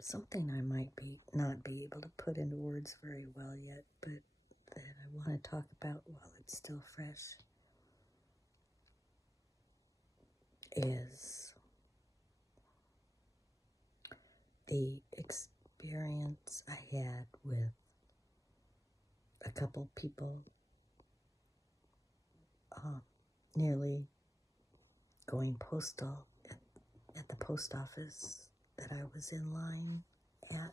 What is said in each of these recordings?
something I might not be able to put into words very well yet, but that I want to talk about while it's still fresh is the experience I had with a couple people nearly going postal at the post office that I was in line at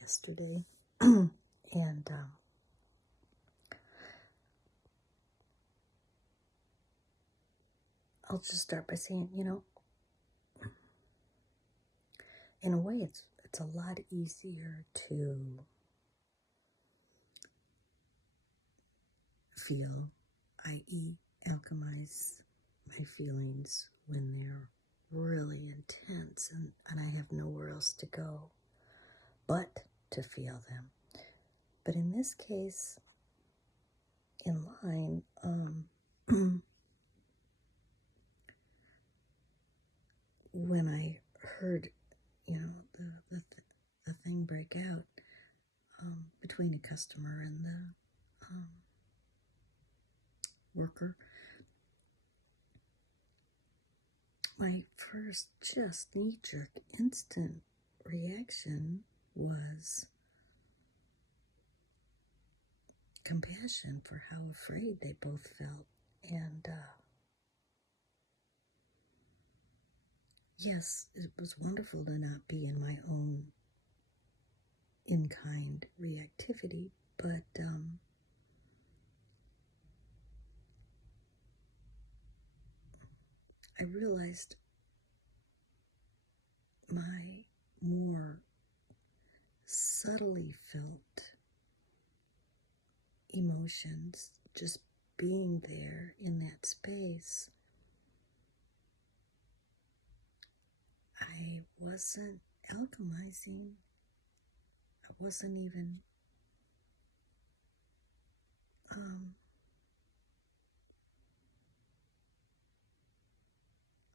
yesterday. And I'll just start by saying, in a way, it's a lot easier to feel, i.e., alchemize my feelings when they're really intense and I have nowhere else to go but to feel them. But in this case, in line, when I heard, the thing break out between a customer and the worker, my first just knee-jerk instant reaction was compassion for how afraid they both felt. And yes, it was wonderful to not be in my own in-kind reactivity, but I realized my more subtly felt emotions, just being there in that space, I wasn't alchemizing. I wasn't even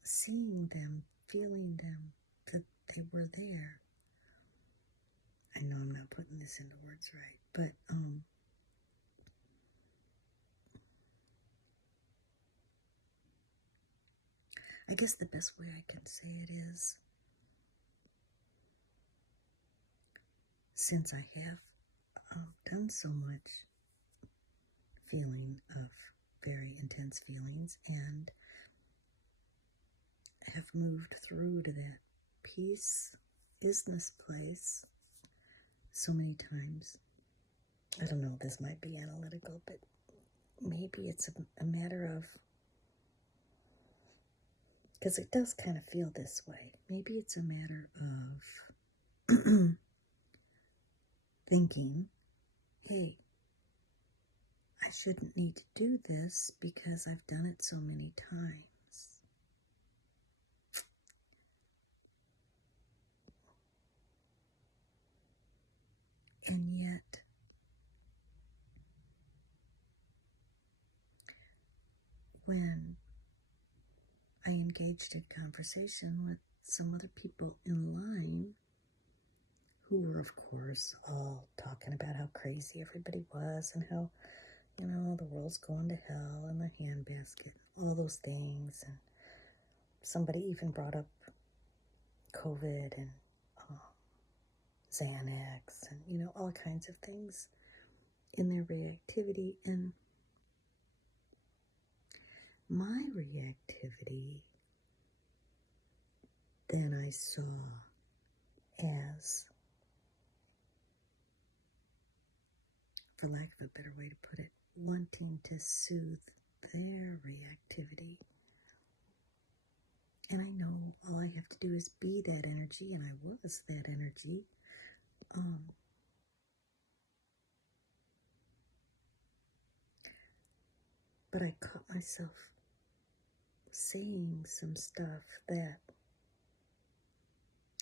seeing them, feeling them, that they were there. I know I'm not putting this into words right, but I guess the best way I can say it is, since I have done so much feeling of very intense feelings and have moved through to that peace isness place so many times. I don't know, this might be analytical, but maybe it's a matter of, because it does kind of feel this way, maybe it's a matter of thinking, hey, I shouldn't need to do this because I've done it so many times. And yet, when I engaged in conversation with some other people in line, who were, of course, all talking about how crazy everybody was and how, the world's going to hell and the handbasket, all those things. And somebody even brought up COVID and Xanax and, all kinds of things in their reactivity. And my reactivity then I saw as, for lack of a better way to put it, wanting to soothe their reactivity. And I know all I have to do is be that energy, and I was that energy. But I caught myself saying some stuff that,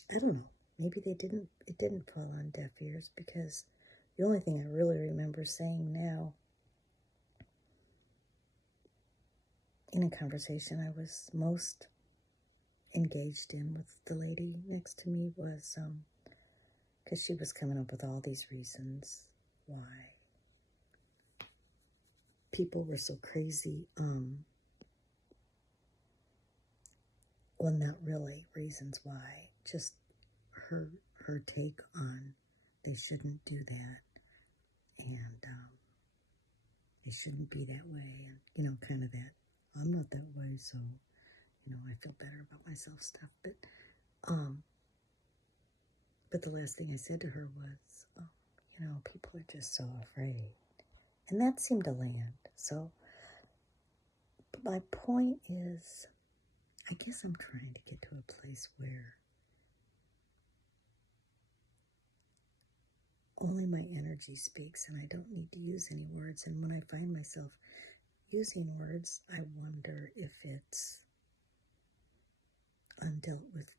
I don't know, maybe it didn't fall on deaf ears, because the only thing I really remember saying now in a conversation I was most engaged in with the lady next to me was because she was coming up with all these reasons why people were so crazy. Well, not really reasons why, just her take on they shouldn't do that, and it shouldn't be that way, and kind of that I'm not that way, so I feel better about myself stuff. But the last thing I said to her was, people are just so afraid, and that seemed to land. So my point is, I guess I'm trying to get to a place where only my energy speaks, and I don't need to use any words. And when I find myself using words, I wonder if it's undealt with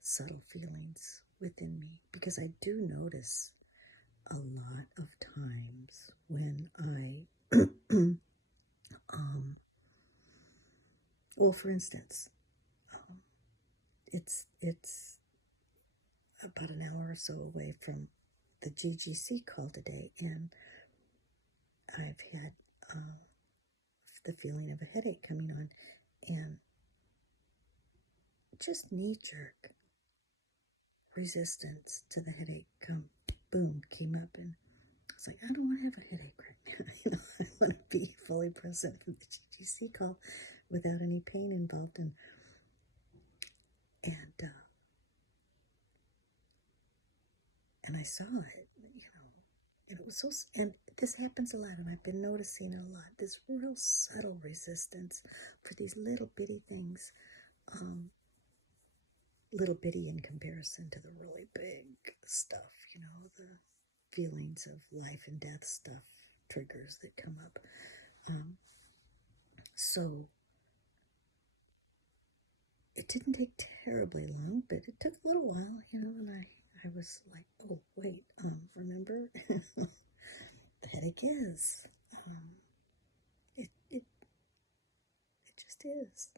subtle feelings within me, because I do notice a lot of times when I well, for instance, it's about an hour or so away from the GGC call today, and I've had the feeling of a headache coming on, and just knee-jerk resistance to the headache came up, and I was like, I don't want to have a headache right now. I want to be fully present for the GGC call without any pain involved, and I saw it, and it was so, and this happens a lot, and I've been noticing a lot, this real subtle resistance for these little bitty things, little bitty in comparison to the really big stuff, the feelings of life and death stuff, triggers that come up. So it didn't take terribly long, but it took a little while, and I was like, oh, wait, remember? The headache is. It just is.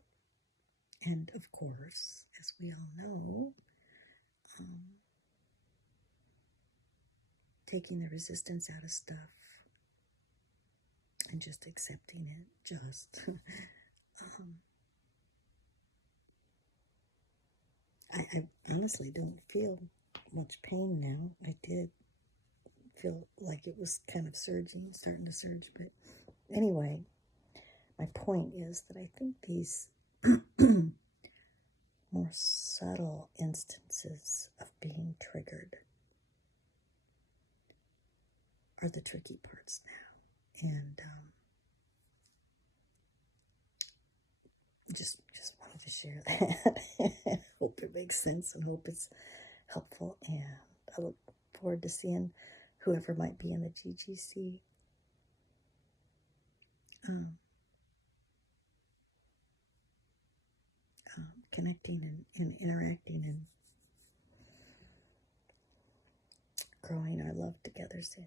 And of course, as we all know, taking the resistance out of stuff and just accepting it, I honestly don't feel much pain now. I did feel like it was kind of starting to surge, but anyway, my point is that I think these more subtle instances of being triggered are the tricky parts now, and just wanted to share that. Hope it makes sense and hope it's helpful, and I look forward to seeing whoever might be in the GGC. Connecting and interacting and growing our love together soon.